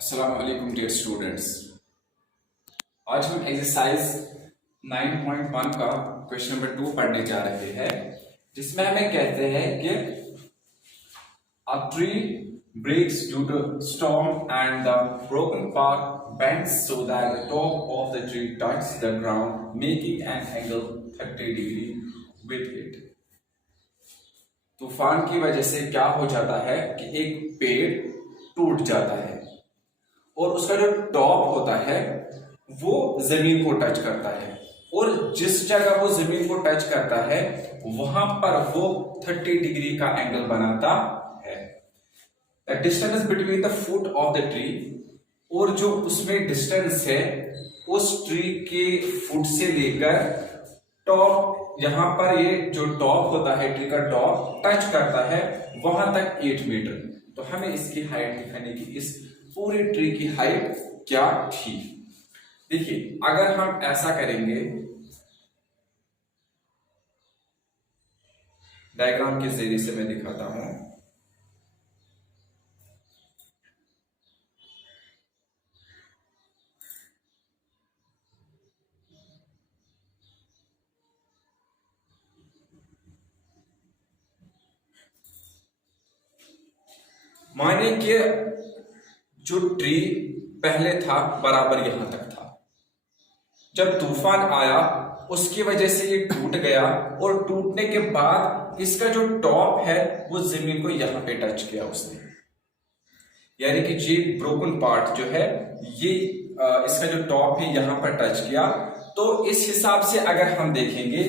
अस्सलाम वालेकुम dear students. आज हम एक्सरसाइज 9.1 का क्वेश्चन नंबर 2 पढ़ने जा रहे हैं, जिसमें हमें कहते हैं कि a tree breaks due to storm and the broken part bends so that the top of the tree touches the ground, making an angle 30 degree with it। तूफान की वजह से क्या हो जाता है कि एक पेड़ टूट जाता है और उसका जो टॉप होता है वो जमीन को टच करता है, और जिस जगह वो जमीन को टच करता है वहां पर वो 30 डिग्री का एंगल बनाता है। The distance between the foot of the tree, और जो उसमें डिस्टेंस है उस ट्री के फुट से लेकर टॉप, यहां पर ये जो टॉप होता है ट्री का टॉप टच करता है वहां तक 8 मीटर। तो हमें इसकी हाइट दिखाने की, इस पूरी ट्री की हाइट क्या थी। देखिए, अगर हम ऐसा करेंगे, डायग्राम के जरिए से मैं दिखाता हूं। माने कि जो ट्री पहले था बराबर यहां तक था, जब तूफान आया उसकी वजह से ये टूट गया, और टूटने के बाद इसका जो टॉप है वो जमीन को यहां पे टच किया उसने, यानी कि ये ब्रोकन पार्ट जो है ये इसका जो टॉप है यहां पर टच किया। तो इस हिसाब से अगर हम देखेंगे,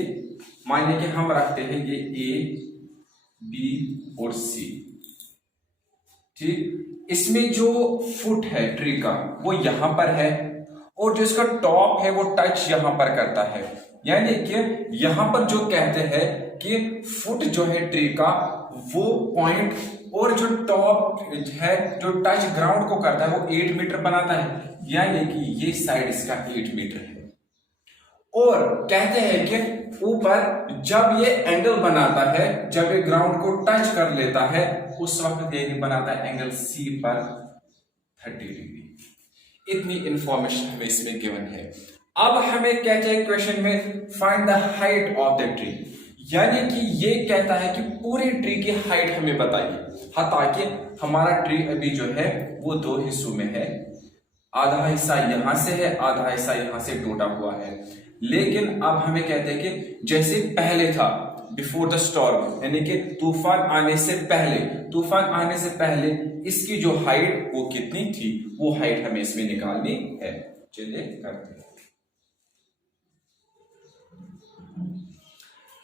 मानिए कि हम रखते हैं ये ए, बी और सी, ठीक। इसमें जो फुट है ट्री का वो यहां पर है, और जो इसका टॉप है वो टच यहां पर करता है, यानी कि यहां पर जो कहते हैं कि फुट जो है ट्री का वो पॉइंट, और जो टॉप है जो टच ग्राउंड को करता है वो 8 मीटर बनाता है, यानी कि ये साइड इसका 8 मीटर है। और कहते हैं कि ऊपर जब ये एंगल बनाता है, जब ये ग्राउंड को टच कर लेता है, उस वक्त ये बनाता है एंगल सी पर 30 डिग्री। इतनी इंफॉर्मेशन हमें इसमें गिवन है। अब हमें कहते हैं क्वेश्चन में find the height of the tree, यानी कि ये कहता है कि पूरी ट्री की हाइट हमें बताइए। हालांकि हमारा ट्री अभी जो है वो 2 हिस्सों में है, आधा हिस्सा यहां से है, आधा हिस्सा यहां से टूटा हुआ है। लेकिन अब हमें कहते हैं कि जैसे पहले था बिफोर द स्टॉर्म, यानी कि तूफान आने से पहले इसकी जो हाइट वो कितनी थी, वो हाइट हमें इसमें निकालनी है। चलिए करते हैं।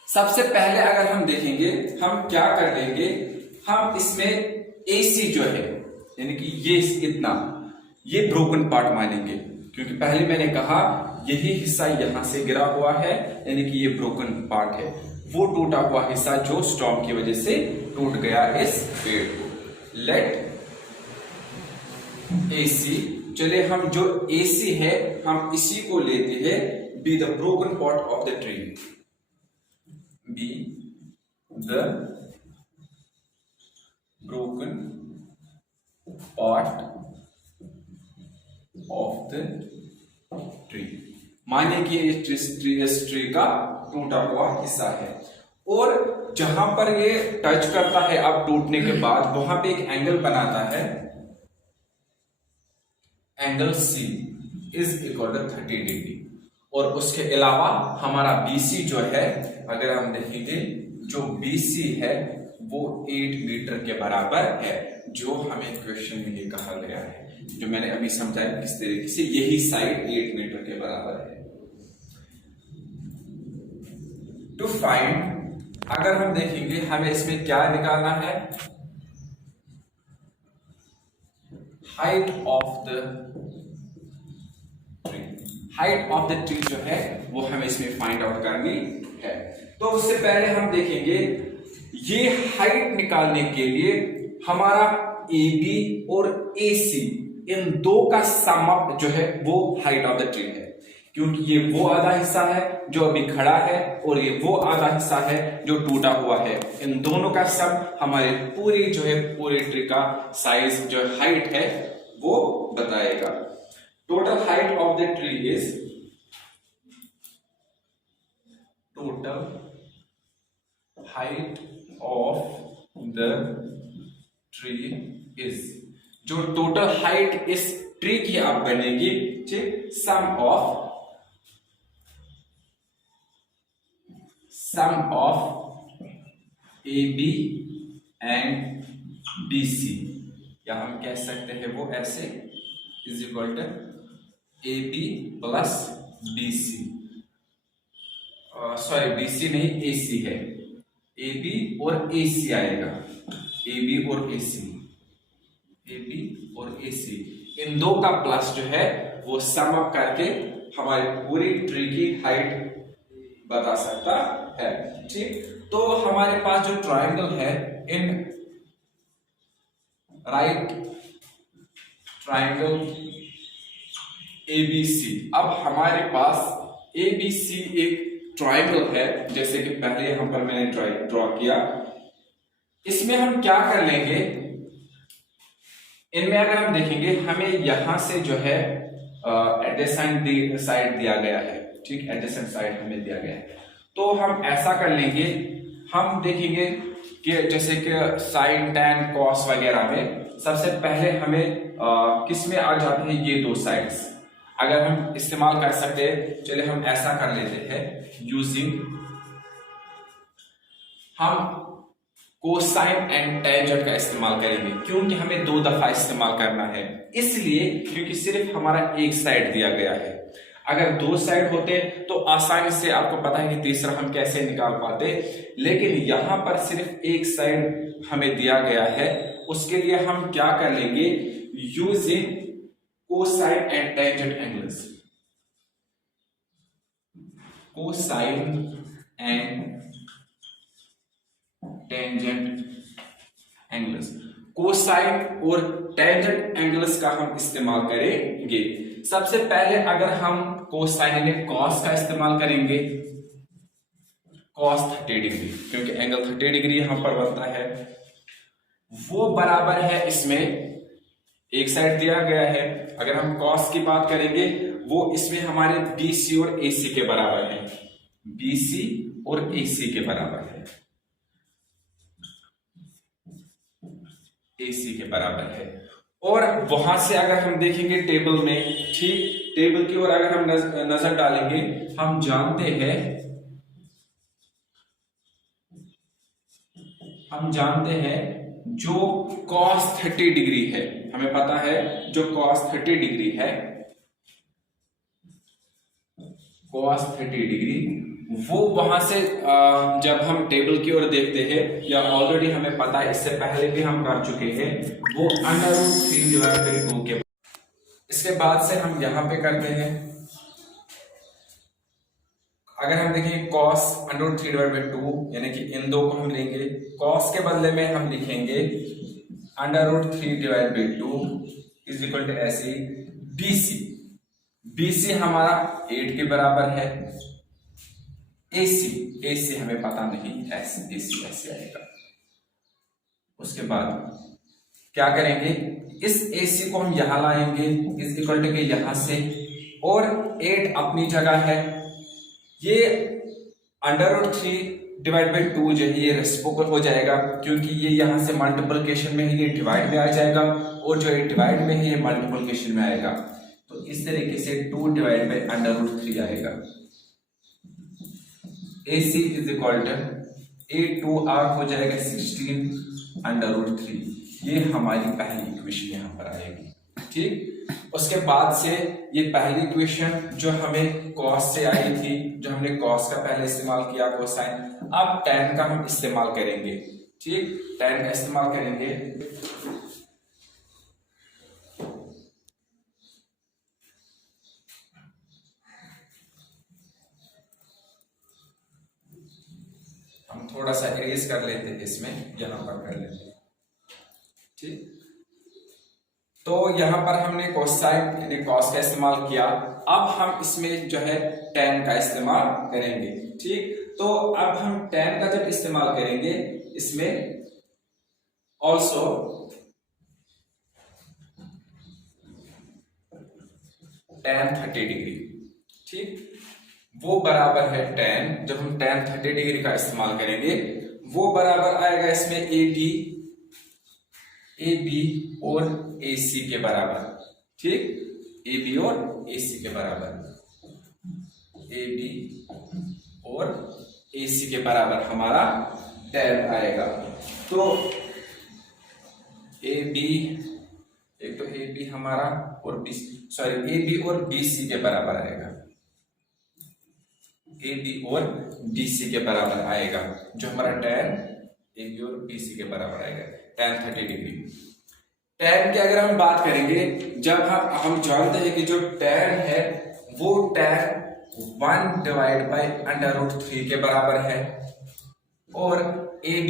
सबसे पहले अगर हम देखेंगे, हम क्या कर लेंगे, हम इसमें AC जो है यानी कि ये इतना, ये ब्रोकन पार्ट मानेंगे, क्योंकि पहले मैंने कहा यही हिस्सा यहां से गिरा हुआ है, यानी कि ये ब्रोकन पार्ट है, वो टूटा हुआ हिस्सा जो स्टॉर्म की वजह से टूट गया इस पेड़ को। लेट AC, चलिए हम जो AC है हम इसी को लेते हैं, be the broken part of the tree, be the broken part of the tree. मानिए कि इस ट्री का टूटा हुआ हिस्सा है, और जहां पर ये टच करता है अब टूटने के बाद, वहां पे एक एंगल बनाता है, angle C is equal to 30 degree. और उसके अलावा हमारा BC जो है, अगर हम देखेंगे जो BC है वो 8 मीटर के बराबर है, जो हमें क्वेश्चन में ये कहा गया है, जो मैंने अभी समझाया किस तरीके से, यही साइड 8 मीटर के बराबर है। टू फाइंड, अगर हम देखेंगे हमें इसमें क्या निकालना है, height of the tree. Height of the tree जो है वो हमें इसमें फाइंड आउट करनी है। तो उससे पहले हम देखेंगे ये हाइट निकालने के लिए हमारा AB और AC, इन दो का सम अप जो है वो हाइट ऑफ द ट्री है, क्योंकि ये वो आधा हिस्सा है जो अभी खड़ा है, और ये वो आधा हिस्सा है जो टूटा हुआ है। इन दोनों का सम हमारे पूरी जो है पूरे ट्री का साइज जो हाइट है वो बताएगा। Total height of the tree is, total height of the tree is, जो टोटल हाइट इस ट्री की आप बनेगी, ठीक, sum of A B and B C, या हम कह सकते हैं वो ऐसे, is equal to A B plus B C, sorry B C नहीं ए सी है, ए बी और ए सी आएगा, ए बी और ए सी, ए बी और ए सी, इन दो का प्लस जो है वो सम अप करके हमारी पूरी ट्री की हाइट बता सकता है, ठीक। तो हमारे पास जो ट्रायंगल है, इन राइट ट्रायंगल एबीसी, अब हमारे पास एबीसी एक ट्रायंगल है, जैसे कि पहले यहां पर मैंने ड्रॉ किया। इसमें हम क्या कर लेंगे, इनमें अगर हम देखेंगे हमें यहां से जो है एडजेसेंट साइड दिया गया है, ठीक, एडजेसेंट साइड हमें दिया गया है। तो हम ऐसा कर लेंगे, हम देखेंगे कि जैसे कि साइन टैन कॉस वगैरह में सबसे पहले हमें किस में आ जाते हैं, ये दो साइड्स अगर हम इस्तेमाल कर सकते हैं। चलिए हम ऐसा कर लेते हैं, यूजिंग, हम कोसाइन एंड टेंजेंट का इस्तेमाल करेंगे, क्योंकि हमें दो दफा इस्तेमाल करना है, इसलिए क्योंकि सिर्फ हमारा एक साइड दिया गया है। अगर दो साइड होते तो आसानी से आपको पता है कि तीसरा हम कैसे निकाल पाते, लेकिन यहां पर सिर्फ एक साइड हमें दिया गया है, उसके लिए हम क्या कर लेंगे, using cosine and tangent angles, cosine and tangent angles, cosine और टेंजेंट एंगल्स का हम इस्तेमाल करेंगे। सबसे पहले अगर हम कोसाइन में कॉस का इस्तेमाल करेंगे, कॉस 30 डिग्री, क्योंकि एंगल 30 डिग्री यहां पर बनता है, वो बराबर है, इसमें एक साइड दिया गया है। अगर हम कॉस की बात करेंगे, वो इसमें हमारे बीसी और एसी के बराबर है, बीसी और एसी के बराबर है, एसी के बराबर है। और वहां से अगर हम देखेंगे टेबल में, ठीक, टेबल की ओर अगर हम नजर डालेंगे, हम जानते हैं जो cos 30 डिग्री है, हमें पता है जो cos 30 डिग्री है, cos 30 डिग्री, वो वहां से जब हम टेबल की ओर देखते हैं, या ऑलरेडी हमें पता है, इससे पहले भी हम कर चुके हैं, वो √3/2 के, इसके बाद से हम यहां पे करते हैं। अगर हम देखें cos √3/2, यानी कि इन दो को हम लेंगे, cos के बदले में हम लिखेंगे √3/2 इज इक्वल टू ऐसे BC, BC हमारा 8 के बराबर है, AC हमें पता नहीं, AC ऐसे आएगा। उसके बाद क्या करेंगे, इस AC को हम यहां लाएंगे, इज इक्वल टू के यहां से, और 8 अपनी जगह है, ये √3/2 जो है ये रेसिप्रोकल हो जाएगा, क्योंकि ये यहां से मल्टीप्लिकेशन में है, ये डिवाइड में आ जाएगा, और जो ये डिवाइड में है ये मल्टीप्लिकेशन में आएगा, तो इस तरीके से 2/√3 आएगा। AC is equal to A2R हो जाएगा 16√3, ये हमारी पहली इक्वेशन यहां पर आएगी, ठीक। उसके बाद से ये पहली इक्वेशन जो हमें कॉस से आई थी, जो हमने कॉस का पहले इस्तेमाल किया, कोसाइन, अब tan का हम इस्तेमाल करेंगे, ठीक, tan का इस्तेमाल करेंगे। हम थोड़ा सा इरेज कर लेते हैं, इसमें यहां पर कर लेते हैं, ठीक। तो यहां पर हमने कोसाइन यानी कॉस का इस्तेमाल किया, अब हम इसमें जो है tan का इस्तेमाल करेंगे, ठीक। तो अब हम tan का जब इस्तेमाल करेंगे, इसमें ऑल्सो tan 30 डिग्री, ठीक, वो बराबर है tan, जब हम tan 30 डिग्री का इस्तेमाल करेंगे वो बराबर आएगा इसमें ए बी और ए सी के बराबर, ठीक, ए बी और ए सी के बराबर, ए बी और ए सी के बराबर हमारा tan आएगा। तो ए बी, एक तो ए बी हमारा और बी, सॉरी ए बी और बी सी के बराबर आएगा, ए बी और बी सी के बराबर आएगा, जो हमारा tan ए बी और बी सी के बराबर आएगा, tan 30 डिग्री। tan की अगर हम बात करेंगे, जब हम जानते हैं कि जो tan है वो tan 1 डिवाइड बाई √3 के बराबर है, और ए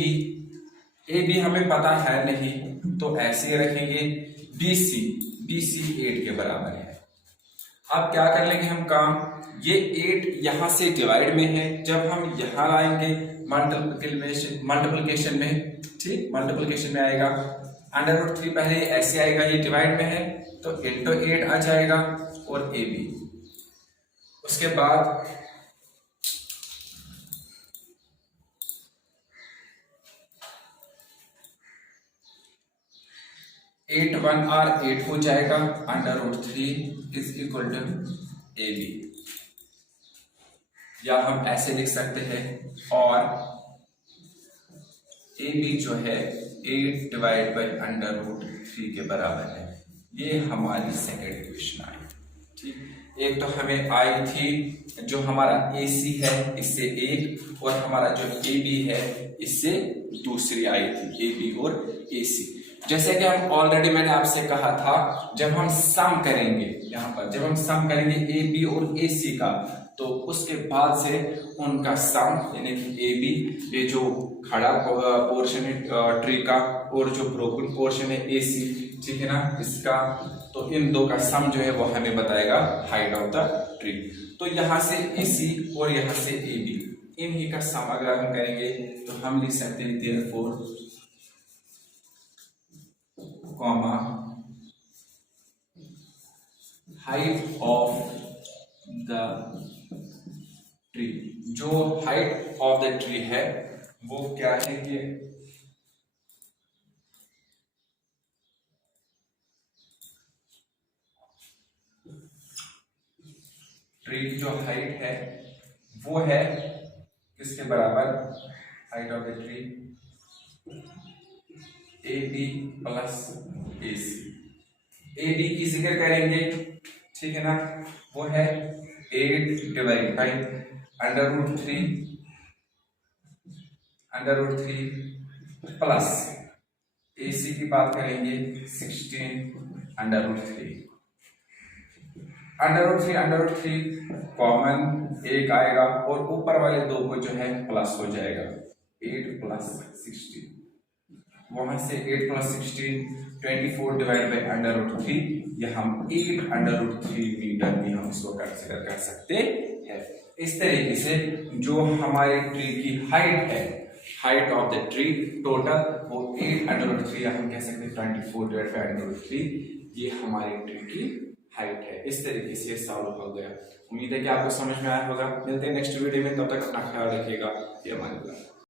बी हमें पता है नहीं तो ऐसे ही रखेंगे, बी सी 8 के बराबर है। अब क्या कर लेंगे हम काम, ये 8 यहां से डिवाइड में है, जब हम यहां लाएंगे मल्टीप्लिकेशन में, ठीक, मल्टीप्लिकेशन में आएगा, √3 पहले ऐसे आएगा, ये डिवाइड में है तो इंटू 8 आ जाएगा, और ए बी, उसके बाद 8 1 आर 8 हो जाएगा, √3 is equal to A B, या हम ऐसे लिख सकते हैं, और ए बी जो है 8 डिवाइड बाई √3 के बराबर है। ये हमारी सेकेंड इक्वेशन आई, ठीक। एक तो हमें आई थी जो हमारा ए सी है इससे एक, और हमारा जो ए बी है इससे दूसरी आई थी, ए बी और ए सी। जैसे कि हम ऑलरेडी मैंने आपसे कहा था, जब हम सम करेंगे, यहाँ पर जब हम सम करेंगे ए बी और ए सी का, तो उसके बाद से उनका सम यानी कि ए बी, ये जो खड़ा पोर्शन है ट्री का, और जो ब्रोकन पोर्शन है ए सी, ठीक है ना, इसका, तो इन दो का सम जो है वो हमें बताएगा हाइट ऑफ द ट्री। तो यहाँ से ए सी और यहाँ से ए बी, इन्हीं का सम अगर हम करेंगे तो हम लिख सकते हैं therefore comma height of the tree, जो हाइट ऑफ द ट्री है वो क्या है कि ट्री की जो हाइट है वो है किसके बराबर, height of the tree A B plus A C. A B की जिक्र करेंगे, ठीक है ना, वो है 8 divide by √3 plus A C की बात करेंगे 16 √3 कॉमन एक आएगा, और ऊपर वाले दो को जो है प्लस हो जाएगा, 8 प्लस 16, वहां से 8 प्लस 16 24 डिवाइड बाई √3, या हम 8 √3 मीटर भी हम इसको कंसिडर कर सकते हैं। इस तरीके से जो हमारे ट्री की हाइट है, height of the tree total, वो 8 √3, या हम कह सकते हैं 24 डिवाइड बाई √3, ये हमारी ट्री की हाइट है। इस तरीके से सॉल्व हो गया। उम्मीद है कि आपको समझ में आया होगा। मिलते हैं नेक्स्ट वीडियो में, तब तक अपना ख्याल रखिएगा। ये हमारे